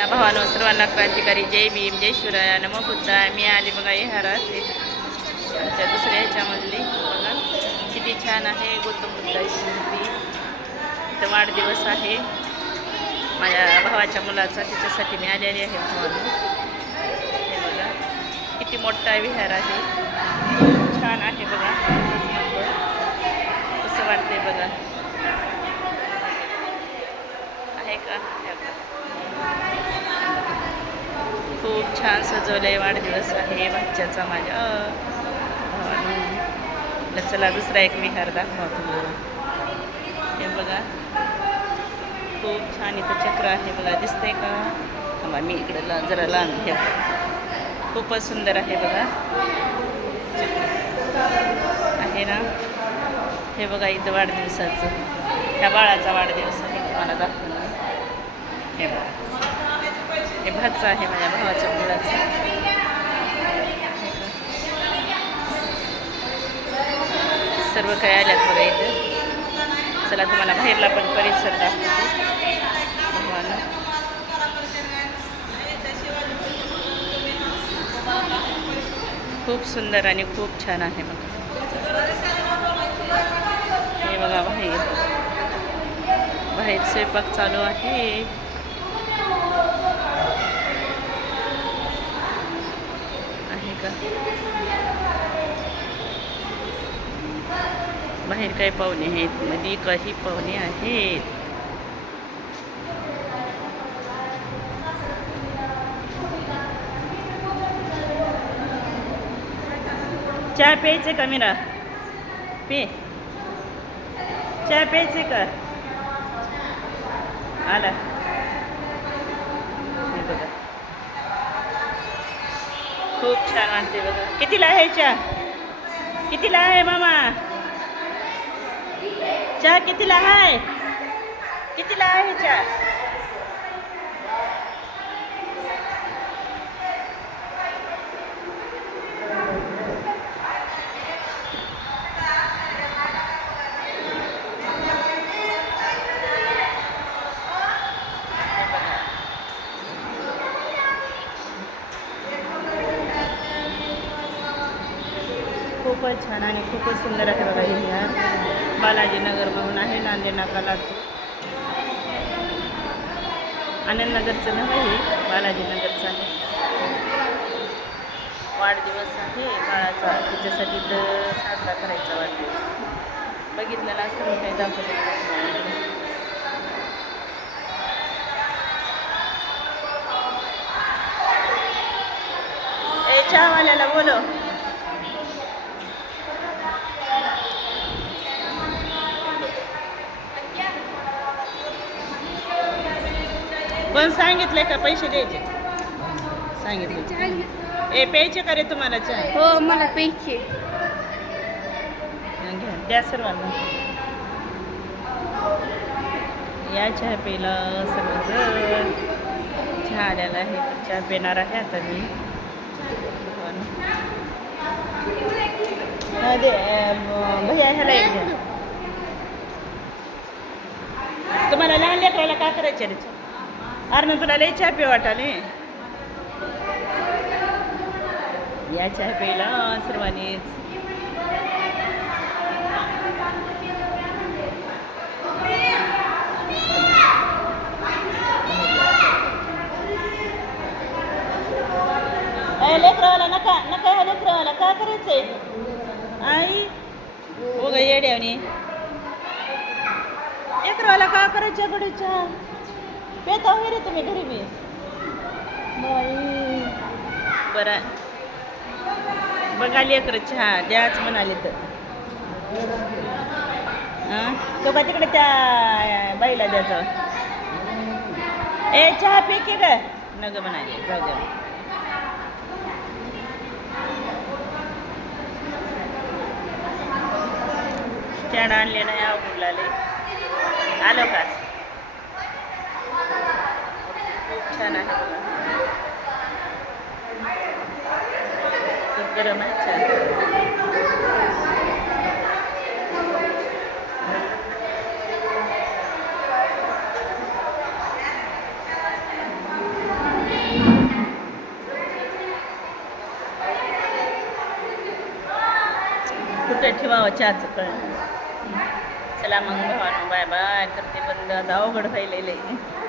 भावानो भावानं सर्वांना क्रांतिकारी. जय भीम जय शिवराया नमो बुद्धाय. मी आली बघा हे हरात आमच्या दुसऱ्या ह्याच्यामधली बघा. किती छान आहे गौतम बुद्धाची मूर्ती. इथं वाढदिवस आहे. माझ्या भावाच्या मुलाचा त्याच्यासाठी मी आलेली आहे भावानं. हे बघा. किती मोठा विहार आहे. छान आहे बघा. असं कसं वाटतंय बघा. आहे का हे बघा. खूप छान सजवलंय वाढदिवस आहे बच्च्याचा माझ्या. म्हटलं चला दुसरा एक विहार दाखवा तुम्हाला हे बघा. खूप छान इथं चक्र आहे बघा दिसतंय का? थांबा मी इकडे ला जरा लांब हे खूपच सुंदर आहे बघा. आहे ना? हे बघा इथं वाढदिवसाचं. ह्या बाळाचा वाढदिवस आहे तुम्हाला दाखवणार. हे बघा. हे भाचं आहे माझ्या भावाच्या मुलाचं. सर्व काही आल्यात बघा इथं. चला तुम्हाला बाहेरला पण परिसर दाखवते. तुम्हाला. खूप सुंदर आणि खूप छान आहे बघा. हे बघा बाहेर. बाहेर स्वयंपाक चालू आहे का बाहेर काही पाहुणे आहेत. मध्ये काही पाहुणे आहेत. चहा प्यायचे का मीरा? पे. चहा प्यायचे का? आला. हे बघा. खूप छान वाटते बघा. कितीला आहे चहा? कितीला आहे मामा? चहा कितीला आहे? कितीला आहे चहा? खूपच छान आणि खूपच सुंदर आहे बघा बालाजीनगर म्हणून आहे नांदे नाका आनंदनगरचं नव्हे हे बालाजीनगरचं आहे. वाढदिवस आहे बाळाचा. त्याच्यासाठी तर साजरा करायचा वाढदिवस. बघितलं असं मी काही दाखवलं चहावाल्याला बोलो पण सांगितलंय का? पैसे द्यायचे. सांगितले. ए प्यायचे का रे तुम्हाला चहा? हो मला पैसे घ्या. द्या सर्वांना. या चहा प्यायला सर्वजण चहा आलेला आहे. चहा पिणार आहे आता मी. भैया ह्याला एक द्या तुम्हाला लहान लेकराला काय करायचं रे? अरे ना तुला लय चहा पे वाटाले या चहा प्यायला सर्वांनीच. ए, लेकरावाला नका नका ह्या लेकरावाला. काय करायचंय? आई हो ग येड्यावनी लेकरावाला काय करायचं कडे चहा पेता होय रे तुम्ही घरी बी. बरं. बघा लेकर चहा द्याच म्हणाले तर. हां? तो का तिकडे त्या बाईला द्यायचं ए चहा पे की ग? नग म्हणाले जाऊ द्या चॅड आणले नाही अवघडला लय आलो का? छान आहे. गरम आहे छान. कुठे ठेवावं हो चहाचं चला मग भावानो बाय. बाय करते बंद आता अवघड व्हायलेलं.